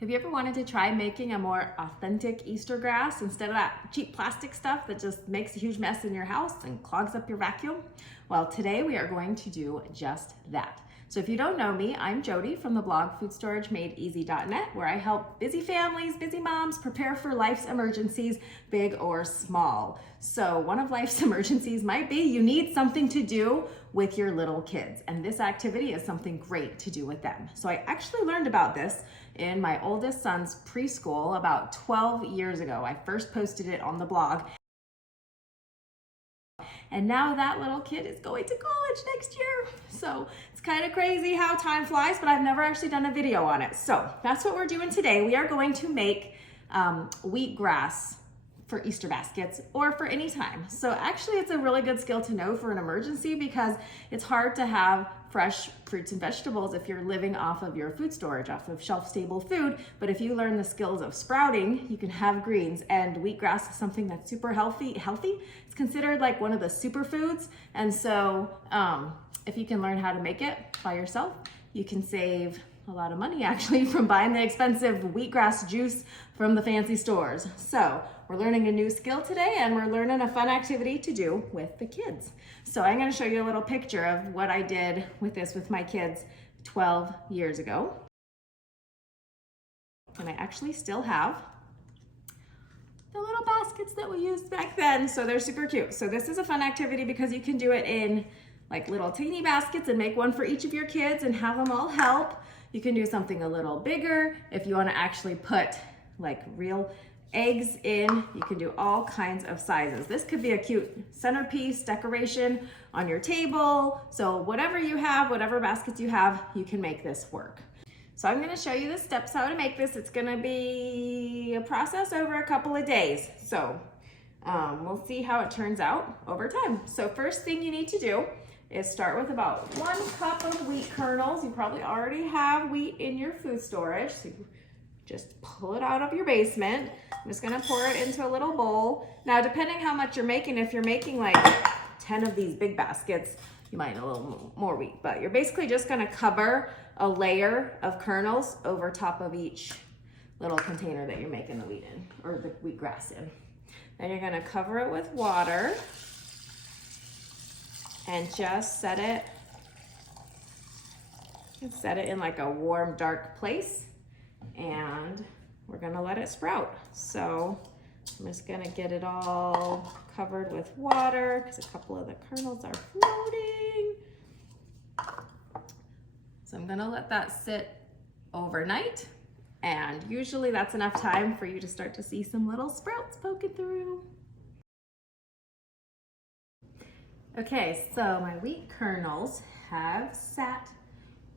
Have you ever wanted to try making a more authentic Easter grass instead of that cheap plastic stuff that just makes a huge mess in your house and clogs up your vacuum? Well, today we are going to do just that. So if you don't know me, I'm Jody from the blog FoodStorageMadeEasy.net, where I help busy families, busy moms prepare for life's emergencies, big or small. So one of life's emergencies might be you need something to do with your little kids, and this activity is something great to do with them. So I actually learned about this in my oldest son's preschool about 12 years ago. I first posted it on the blog. And now that little kid is going to college next year. So it's kind of crazy how time flies, but I've never actually done a video on it. So that's what we're doing today. We are going to make wheatgrass for Easter baskets or for any time. So actually it's a really good skill to know for an emergency because it's hard to have fresh fruits and vegetables if you're living off of your food storage, off of shelf-stable food. But if you learn the skills of sprouting, you can have greens, and wheatgrass is something that's super healthy. It's considered like one of the superfoods. And so if you can learn how to make it by yourself, you can save a lot of money actually from buying the expensive wheatgrass juice from the fancy stores. So we're learning a new skill today, and we're learning a fun activity to do with the kids. So I'm going to show you a little picture of what I did with this with my kids 12 years ago. And I actually still have the little baskets that we used back then. So they're super cute. So this is a fun activity because you can do it in like little teeny baskets and make one for each of your kids and have them all help. You can do something a little bigger if you want to actually put like real eggs in. You can do all kinds of sizes. This could be a cute centerpiece decoration on your table. So whatever you have, whatever baskets you have, you can make this work. So I'm going to show you the steps how to make this. It's going to be a process over a couple of days. So we'll see how it turns out over time. So first thing you need to do is start with about 1 cup of wheat kernels. You probably already have wheat in your food storage, so you just pull it out of your basement. I'm just gonna pour it into a little bowl. Now, depending how much you're making, if you're making like 10 of these big baskets, you might need a little more wheat, but you're basically just gonna cover a layer of kernels over top of each little container that you're making the wheat in, or the wheatgrass in. Then you're gonna cover it with water and just set it in like a warm, dark place, and we're gonna let it sprout. So I'm just gonna get it all covered with water because a couple of the kernels are floating. So I'm gonna let that sit overnight, and usually that's enough time for you to start to see some little sprouts poking through. Okay, so my wheat kernels have sat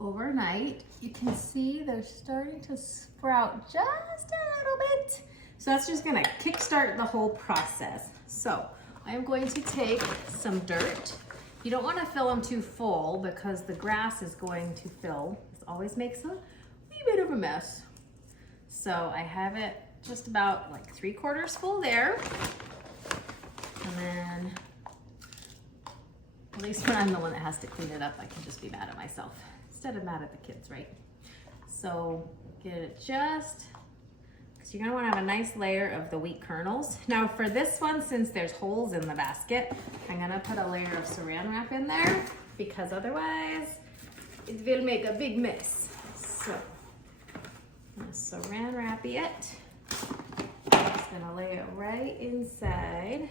overnight. You can see they're starting to sprout just a little bit. So that's just gonna kickstart the whole process. So I'm going to take some dirt. You don't wanna fill them too full because the grass is going to fill. This always makes a wee bit of a mess. So I have it just about like 3/4 full there. And then, at least when I'm the one that has to clean it up, I can just be mad at myself instead of mad at the kids, right? So get it just, because you're gonna wanna have a nice layer of the wheat kernels. Now for this one, since there's holes in the basket, I'm gonna put a layer of saran wrap in there because otherwise it will make a big mess. So I'm gonna saran wrap it. I'm just gonna lay it right inside.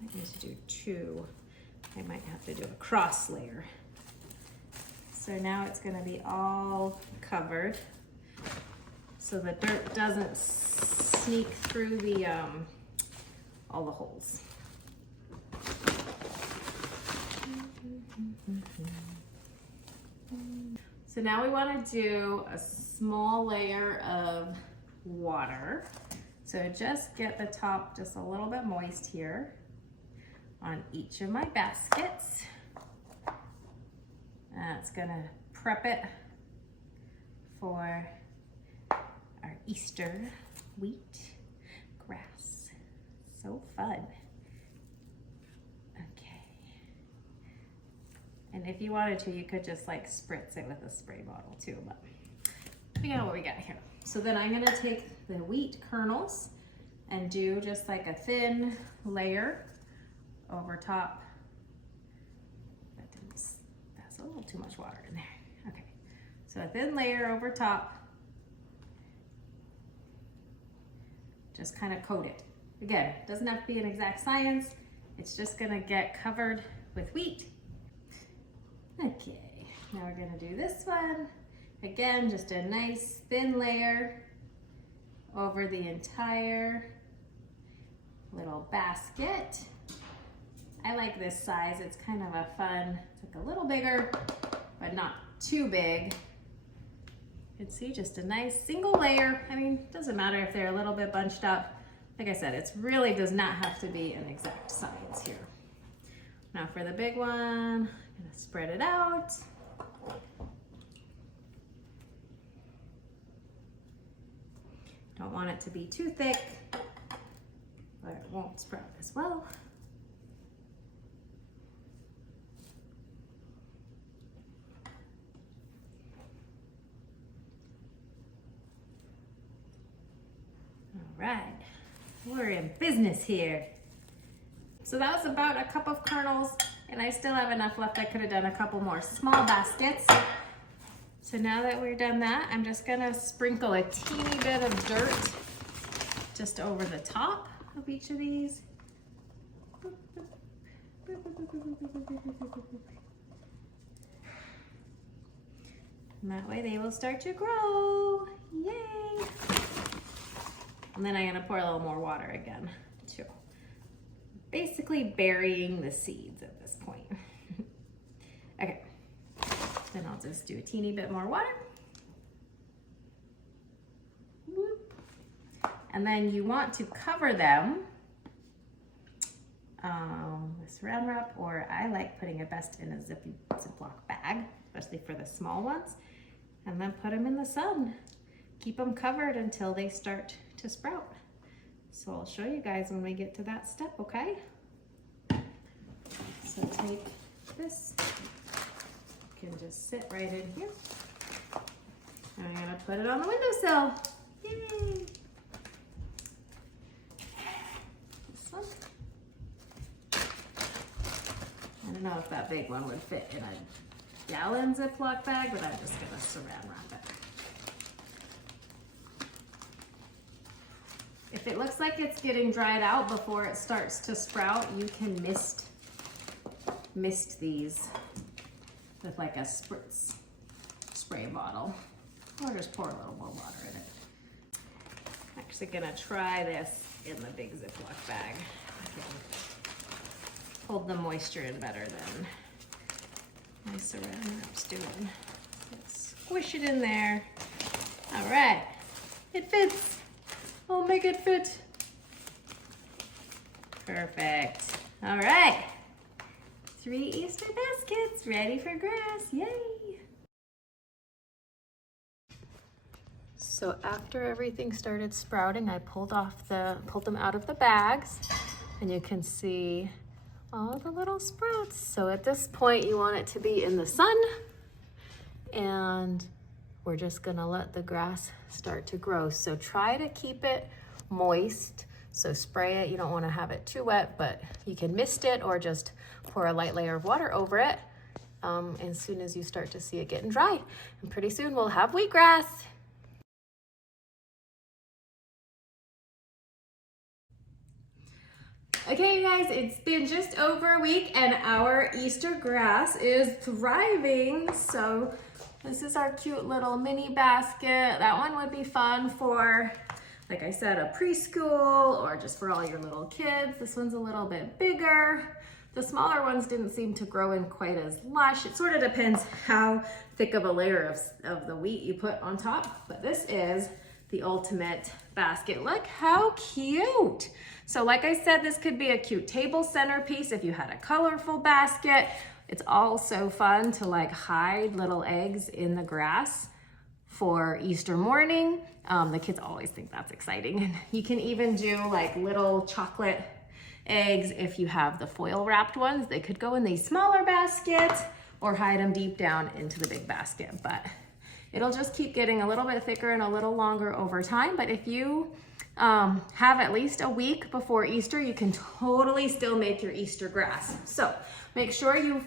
I need to do 2. I might have to do a cross layer. So now it's going to be all covered so the dirt doesn't sneak through the all the holes. So now we want to do a small layer of water. So just get the top just a little bit moist here on each of my baskets. That's gonna prep it for our Easter wheat grass. So fun. Okay. And if you wanted to, you could just like spritz it with a spray bottle too, but we got what we got here. So then I'm gonna take the wheat kernels and do just like a thin layer over top. That's a little too much water in there. Okay, so a thin layer over top. Just kind of coat it. Again, it doesn't have to be an exact science. It's just gonna get covered with wheat. Okay, now we're gonna do this one. Again, just a nice thin layer over the entire little basket. I like this size. It's kind of a fun, it's like a little bigger, but not too big. You can see just a nice single layer. I mean, it doesn't matter if they're a little bit bunched up. Like I said, it really does not have to be an exact science here. Now for the big one, I'm gonna spread it out. Don't want it to be too thick, but it won't sprout as well. All right, we're in business here. So that was about a cup of kernels, and I still have enough left. I could have done a couple more small baskets. So now that we're done that, I'm just gonna sprinkle a teeny bit of dirt just over the top of each of these. And that way they will start to grow. Yay! And then I'm gonna pour a little more water again, too. Basically burying the seeds at this point. Okay, then I'll just do a teeny bit more water. Whoop. And then you want to cover them with Saran Wrap, or I like putting it best in a Ziploc bag, especially for the small ones, and then put them in the sun. Keep them covered until they start to sprout. So I'll show you guys when we get to that step, okay? So take this, you can just sit right in here. And I'm gonna put it on the windowsill. Yay! This one. I don't know if that big one would fit in a gallon Ziploc bag, but I'm just gonna Saran Wrap it. If it looks like it's getting dried out before it starts to sprout, you can mist these with like a spritz spray bottle, or just pour a little more water in it. I'm actually gonna try this in the big Ziploc bag. I can hold the moisture in better than my Saran Wrap's doing. Let's squish it in there. All right, it fits. I'll make it fit. Perfect. All right. 3 Easter baskets ready for grass. Yay! So after everything started sprouting, I pulled them out of the bags, and you can see all the little sprouts. So at this point, you want it to be in the sun, and we're just gonna let the grass start to grow. So try to keep it moist. So spray it, you don't wanna have it too wet, but you can mist it or just pour a light layer of water over it as soon as you start to see it getting dry. And pretty soon we'll have wheatgrass. Okay, you guys, it's been just over a week and our Easter grass is thriving. So this is our cute little mini basket. That one would be fun for, like I said, a preschool or just for all your little kids. This one's a little bit bigger. The smaller ones didn't seem to grow in quite as lush. It sort of depends how thick of a layer of the wheat you put on top, but this is the ultimate basket. Look how cute. So like I said, this could be a cute table centerpiece if you had a colorful basket. It's also fun to like hide little eggs in the grass for Easter morning. The kids always think that's exciting. And you can even do like little chocolate eggs if you have the foil wrapped ones. They could go in these smaller baskets, or hide them deep down into the big basket. But it'll just keep getting a little bit thicker and a little longer over time. But if you have at least a week before Easter, you can totally still make your Easter grass. So make sure you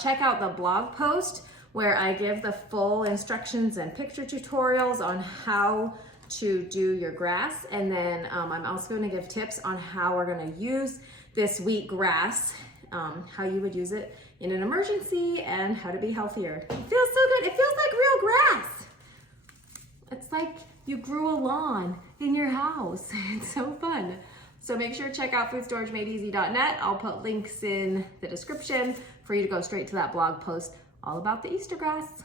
check out the blog post where I give the full instructions and picture tutorials on how to do your grass. And then I'm also going to give tips on how we're going to use this wheat grass, how you would use it in an emergency and how to be healthier. It feels so good. It feels like real grass. It's like you grew a lawn in your house. It's so fun. So make sure to check out foodstoragemade-easy.net. I'll put links in the description for you to go straight to that blog post all about the Easter grass.